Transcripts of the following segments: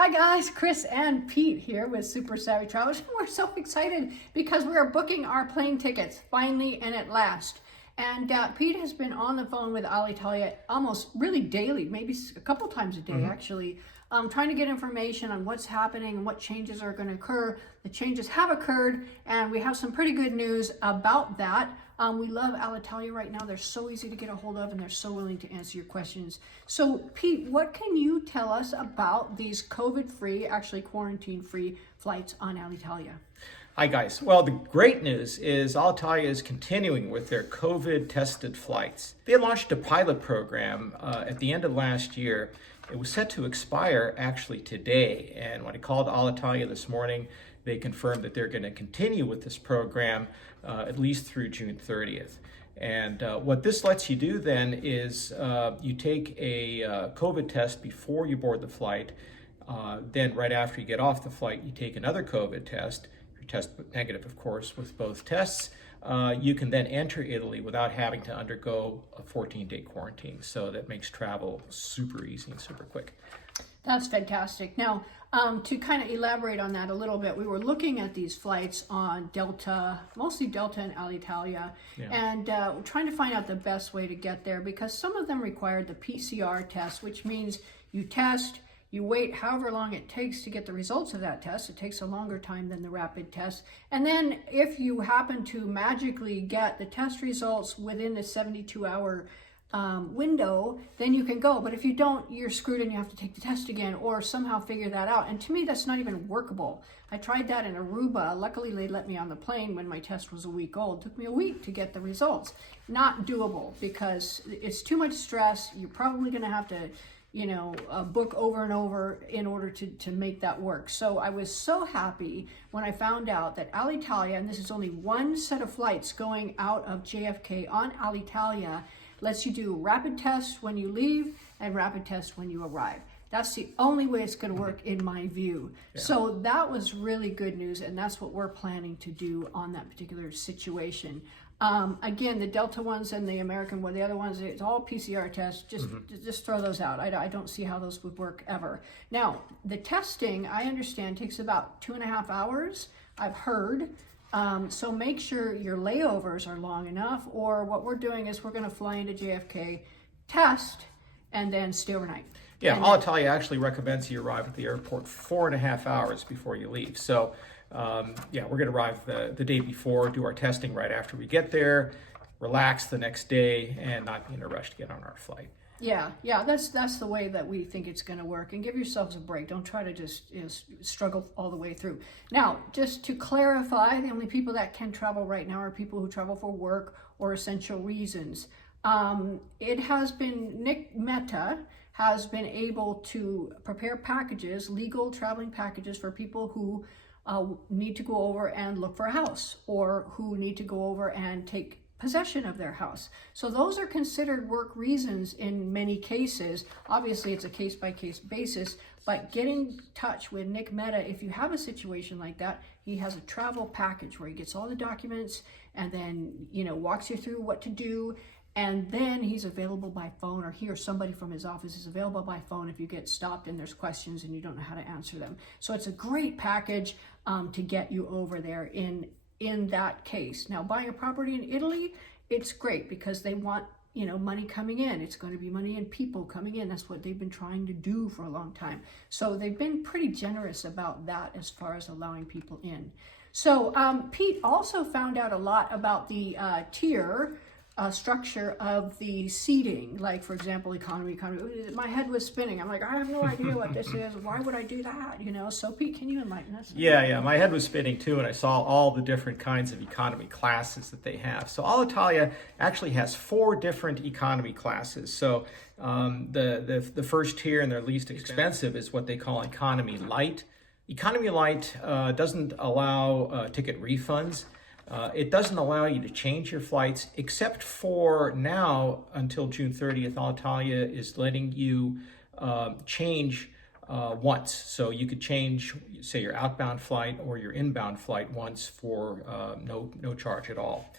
Hi guys, Chris and Pete here with Super Savvy Travelers. We're so excited because we are booking our plane tickets finally and at last. And Pete has been on the phone with Alitalia almost really daily, maybe a couple times a day actually, trying to get information on what's happening and what changes are going to occur. The changes have occurred and we have some pretty good news about that. We love Alitalia right now. They're so easy to get a hold of and they're so willing to answer your questions. So Pete, what can you tell us about these COVID-free, actually quarantine-free flights on Alitalia? Hi guys. Well, the great news is Alitalia is continuing with their COVID-tested flights. They launched a pilot program at the end of last year. It was set to expire actually today, and when I called Alitalia this morning, they confirmed that they're going to continue with this program at least through June 30th. And what this lets you do then is you take a COVID test before you board the flight. Then right after you get off the flight, you take another COVID test. If you test negative, of course, with both tests, you can then enter Italy without having to undergo a 14-day quarantine. So that makes travel super easy and super quick. That's fantastic. Now, to kind of elaborate on that a little bit, we were looking at these flights on Delta, mostly Delta and Alitalia, and we're trying to find out the best way to get there because some of them required the PCR test, which means you test, you wait however long it takes to get the results of that test. It takes a longer time than the rapid test. And then if you happen to magically get the test results within the 72-hour window, then you can go. But if you don't, you're screwed and you have to take the test again or somehow figure that out. And to me, that's not even workable. I tried that in Aruba. Luckily, they let me on the plane when my test was a week old. It took me a week to get the results. Not doable because it's too much stress. You're probably going to have to book over and over in order to make that work. So I was so happy when I found out that Alitalia, and this is only one set of flights going out of JFK on Alitalia, lets you do rapid tests when you leave and rapid tests when you arrive. That's the only way it's going to work in my view. Yeah. So that was really good news, and that's what we're planning to do on that particular situation. Again, the Delta ones and the American one, the other ones, it's all PCR tests. Just throw those out. I don't see how those would work ever. Now, the testing, I understand, takes about 2.5 hours, I've heard. So make sure your layovers are long enough, or what we're doing is we're going to fly into JFK, test, and then stay overnight. Yeah, Alitalia actually recommends you arrive at the airport 4.5 hours before you leave. So yeah, we're going to arrive the day before, do our testing right after we get there, relax the next day, and not be in a rush to get on our flight. Yeah, that's the way that we think it's going to work. And give yourselves a break. Don't try to just struggle all the way through. Now, just to clarify, the only people that can travel right now are people who travel for work or essential reasons. It has been, Nick Mehta has been able to prepare packages, legal traveling packages for people who need to go over and look for a house or who need to go over and take possession of their house. So those are considered work reasons in many cases. Obviously, it's a case-by-case basis, but get in touch with Nick Mehta if you have a situation like that. He has a travel package where he gets all the documents and then, walks you through what to do. And then he's available by phone, or he or somebody from his office is available by phone if you get stopped and there's questions and you don't know how to answer them. So it's a great package to get you over there in that case. Now, buying a property in Italy, it's great because they want, money coming in. It's going to be money and people coming in. That's what they've been trying to do for a long time. So they've been pretty generous about that as far as allowing people in. So Pete also found out a lot about the tier structure of the seating, like for example, economy. My head was spinning. I'm like, I have no idea what this is. Why would I do that? So Pete, can you enlighten us? Yeah, my head was spinning too, and I saw all the different kinds of economy classes that they have. So Alitalia actually has 4 different economy classes. So the first tier and their least expensive is what they call economy light. Economy light doesn't allow ticket refunds. It doesn't allow you to change your flights, except for now until June 30th, Alitalia is letting you change once. So you could change, say, your outbound flight or your inbound flight once for no charge at all.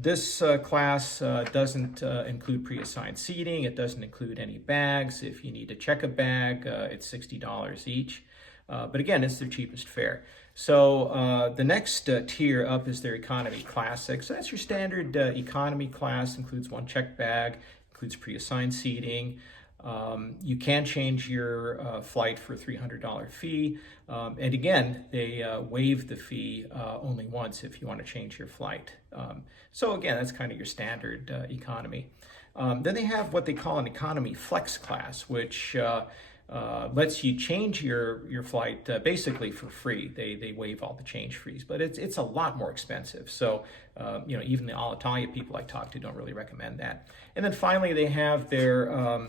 This class doesn't include pre-assigned seating. It doesn't include any bags. If you need to check a bag, it's $60 each. But again, it's their cheapest fare. So the next tier up is their economy classic. So that's your standard economy class, includes one check bag, includes pre-assigned seating. You can change your flight for a $300 fee. And again, they waive the fee only once if you want to change your flight. So again, that's kind of your standard economy. Then they have what they call an economy flex class, which lets you change your flight basically for free. They waive all the change fees, but it's a lot more expensive. So even the Alitalia people I talk to don't really recommend that. And then finally, they have their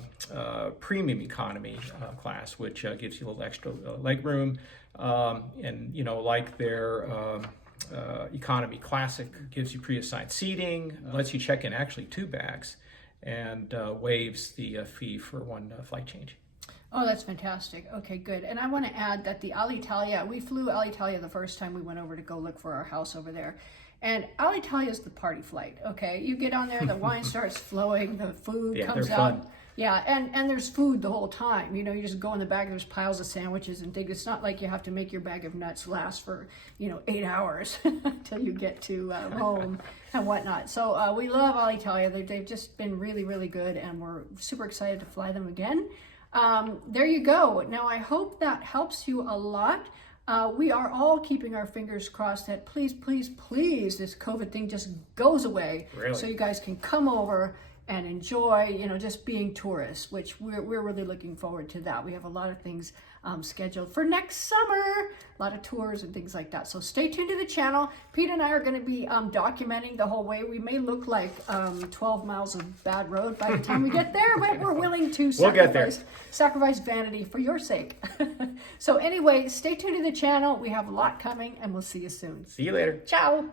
premium economy class, which gives you a little extra leg room, and like their economy classic gives you pre-assigned seating, lets you check in actually 2 bags, and waives the fee for one flight change. Oh, that's fantastic. Okay, good. And I want to add that the Alitalia, we flew Alitalia the first time we went over to go look for our house over there. And Alitalia is the party flight, okay? You get on there, the wine starts flowing, the food comes out. Fun. Yeah, and there's food the whole time. You just go in the bag, there's piles of sandwiches and things. It's not like you have to make your bag of nuts last for, 8 hours until you get to home and whatnot. So we love Alitalia. They've just been really, really good, and we're super excited to fly them again. There you go. Now, I hope that helps you a lot. We are all keeping our fingers crossed that please, please, please, this COVID thing just goes away. Really? So you guys can come over and enjoy, just being tourists, which we're really looking forward to that. We have a lot of things scheduled for next summer, a lot of tours and things like that. So stay tuned to the channel. Pete and I are going to be documenting the whole way. We may look like 12 miles of bad road by the time we get there, but we're willing to sacrifice vanity for your sake. So anyway, stay tuned to the channel. We have a lot coming, and we'll see you soon. See you later. Ciao.